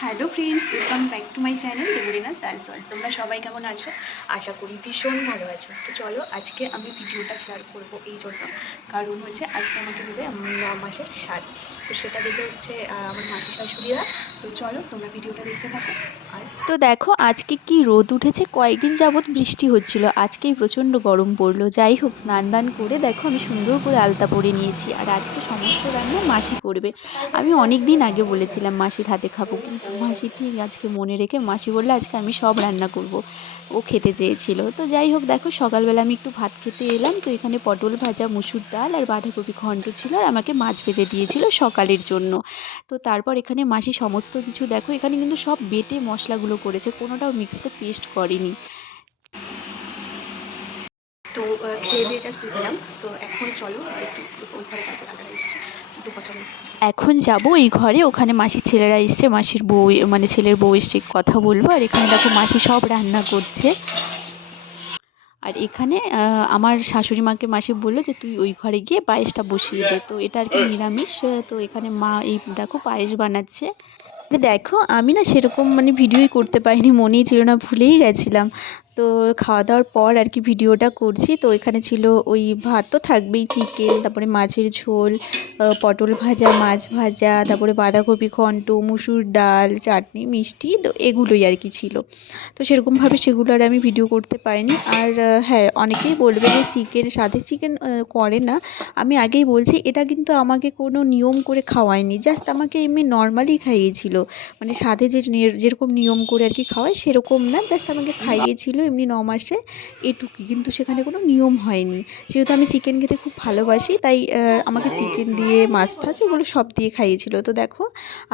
Hello friends, welcome back to my channel Debrina's dance world. তোমরা সবাই কেমন আছো? আশা করি ভীষণ ভালো আছো। তো চলো আজকে আমি ভিডিওটা শেয়ার করব এই জন্য, কারণ হচ্ছে আজকে আমাকে দেবে 9 মাসের স্বাদ। তো সেটা দেবে হচ্ছে আমার মাসি শাশুড়িরা। তো চলো তোমরা ভিডিওটা দেখতে থাকো। আর তো দেখো আজকে কি রোদ উঠেছে, কয়েকদিন যাবৎ বৃষ্টি হচ্ছিল, আজকেই প্রচণ্ড গরম পড়লো। যাই হোক, স্নান দান করে দেখো আমি সুন্দর করে আলতা পরে নিয়েছি, আর আজকে সমস্ত রান্না মাসি করবে। আমি অনেক দিন আগে বলেছিলাম মাসির হাতে খাবো, কিন্তু মাসি ঠিক আজকে মনে রেখে মাসি বললে আজকে আমি সব রান্না করব। ও খেতে চেয়েছিল। তো যাই হোক, দেখো সকালবেলা আমি একটু ভাত খেতে এলাম, তো এখানে পটল ভাজা, মুসুর ডাল আর বাঁধাকপি ঘন্ট ছিল, আর আমাকে মাছ ভেজে দিয়েছিল সকালের জন্য। তো তারপর এখানে মাসি সমস্ত কিছু দেখো এখানে কিন্তু সব বেটে মশলাগুলো করেছে, কোনোটাও মিক্সিতে পেস্ট করেনি। তো খেয়ে দিয়ে জাস্ট উঠলাম। তো এখন চলো একটু ওই ঘরে যাবো, দাদারা এসেছে, একটু কথা বলবো। এখন যাব ওই ঘরে, ওখানে মাসির ছেলেরা এসছে, মাসির বউ মানে ছেলের বউ এসছে, কথা বলবো। আর এখানে দেখো মাসি সব রান্না করছে। আর এখানে আমার শাশুড়ি মাকে মাসি বললো যে তুই ওই ঘরে গিয়ে পায়েসটা বসিয়ে দে। তো এটা আর কি নিরামিষ। তো এখানে মা এই দেখো পায়েস বানাচ্ছে। দেখো আমি না সেরকম মানে ভিডিওই করতে পারিনি, মনেই ছিল না, ভুলেই গেছিলাম। তো খাওয়া দাওয়ার পর আর কি ভিডিওটা করছি। তো এখানে ছিল ওই ভাত তো থাকবেই, চিকেন, তারপরে মাছের ঝোল, পটল ভাজা, মাছ ভাজা, তারপরে বাঁধাকপি ঘন্ট, মুসুর ডাল, চাটনি, মিষ্টি, তো এগুলোই আর কি ছিল। তো সেরকমভাবে সেগুলো আর আমি ভিডিও করতে পারিনি। আর হ্যাঁ, অনেকেই বলবে যে চিকেন সাথে চিকেন করে না। আমি আগেই বলছি, এটা কিন্তু আমাকে কোনো নিয়ম করে খাওয়ায়নি, জাস্ট আমাকে এমনি নর্মালি খাইয়েছিল। মানে সাথে যে যেরকম নিয়ম করে আর কি খাওয়ায় সেরকম না, জাস্ট আমাকে খাইয়েছিল এমনি 9 মাসে, এটুকুই। কিন্তু সেখানে কোনো নিয়ম হয়নি। যেহেতু আমি চিকেন খেতে খুব ভালোবাসি, তাই আমাকে চিকেন দিয়ে, মাছ টাছ এগুলো সব দিয়ে খাইয়েছিল। তো দেখো,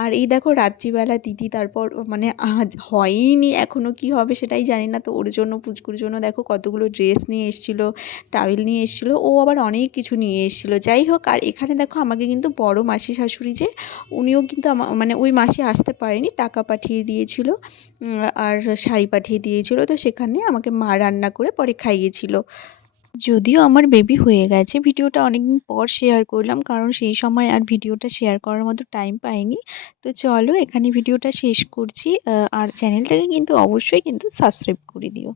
আর এই দেখো রাত্রিবেলা দিদি তারপর মানে আজ হয়ইনি এখনও, কি হবে সেটাই জানি না। তো ওর জন্য, পুচকুর জন্য দেখো কতগুলো ড্রেস নিয়ে এসেছিলো, টাওয়েল নিয়ে এসেছিলো, ও আবার অনেক কিছু নিয়ে এসেছিলো। যাই হোক, আর এখানে দেখো আমাকে কিন্তু বড় মাসি শাশুড়ি যে, উনিও কিন্তু মানে ওই মাসে আসতে পারেনি, টাকা পাঠিয়ে দিয়েছিল আর শাড়ি পাঠিয়ে দিয়েছিল। তো সেখানে আমাকে মা রান্না করে পরে খাইয়েছিল। যদিও আমার বেবি হয়ে গেছে, ভিডিওটা অনেকদিন পর শেয়ার করলাম, কারণ সেই সময় আর ভিডিওটা শেয়ার করার মতো টাইম পাইনি। তো চলো এখানে ভিডিওটা শেষ করছি। আর চ্যানেলটাকে কিন্তু অবশ্যই কিন্তু সাবস্ক্রাইব করে দিও।